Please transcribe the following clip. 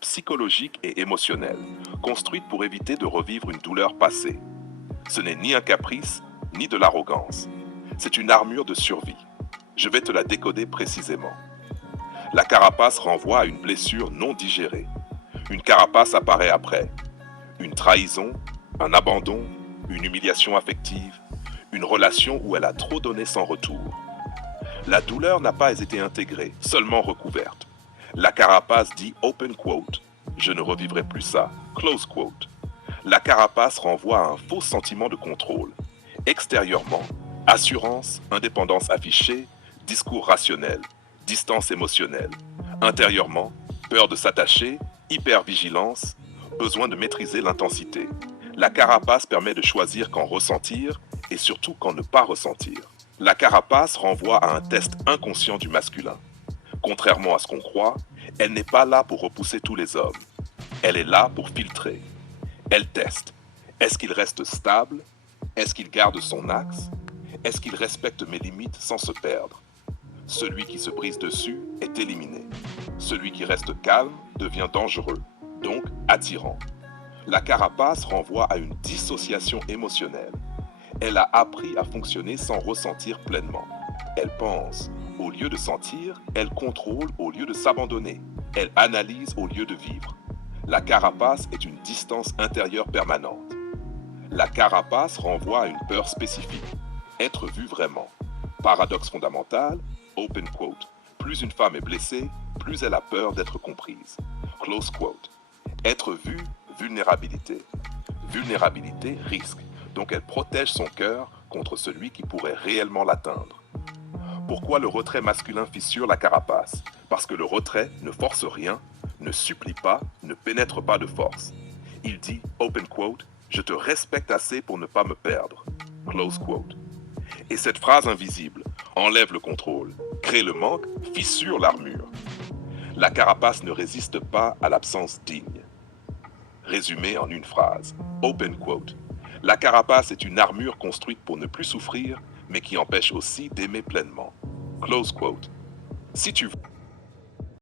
psychologique et émotionnelle, construite pour éviter de revivre une douleur passée. Ce n'est ni un caprice, ni de l'arrogance. C'est une armure de survie. Je vais te la décoder précisément. La carapace renvoie à une blessure non digérée. Une carapace apparaît après. Une trahison, un abandon, une humiliation affective, une relation où elle a trop donné sans retour. La douleur n'a pas été intégrée, seulement recouverte. La carapace dit open quote, je ne revivrai plus ça, close quote. La carapace renvoie à un faux sentiment de contrôle. Extérieurement, assurance, indépendance affichée, discours rationnel, distance émotionnelle. Intérieurement, peur de s'attacher, hypervigilance, besoin de maîtriser l'intensité. La carapace permet de choisir quand ressentir et surtout quand ne pas ressentir. La carapace renvoie à un test inconscient du masculin. Contrairement à ce qu'on croit, elle n'est pas là pour repousser tous les hommes. Elle est là pour filtrer. Elle teste. Est-ce qu'il reste stable? Est-ce qu'il garde son axe? Est-ce qu'il respecte mes limites sans se perdre? Celui qui se brise dessus est éliminé. Celui qui reste calme devient dangereux, donc attirant. La carapace renvoie à une dissociation émotionnelle. Elle a appris à fonctionner sans ressentir pleinement. Elle pense. Au lieu de sentir, elle contrôle au lieu de s'abandonner. Elle analyse au lieu de vivre. La carapace est une distance intérieure permanente. La carapace renvoie à une peur spécifique. Être vu vraiment. Paradoxe fondamental, open quote. Plus une femme est blessée, plus elle a peur d'être comprise. Close quote. Être vu, vulnérabilité. Vulnérabilité, risque. Donc elle protège son cœur contre celui qui pourrait réellement l'atteindre. Pourquoi le retrait masculin fissure la carapace? Parce que le retrait ne force rien, ne supplie pas, ne pénètre pas de force. Il dit, open quote, je te respecte assez pour ne pas me perdre. Close quote. Et cette phrase invisible enlève le contrôle, crée le manque, fissure l'armure. La carapace ne résiste pas à l'absence digne. Résumé en une phrase, open quote. La carapace est une armure construite pour ne plus souffrir, mais qui empêche aussi d'aimer pleinement. Close quote. Si tu veux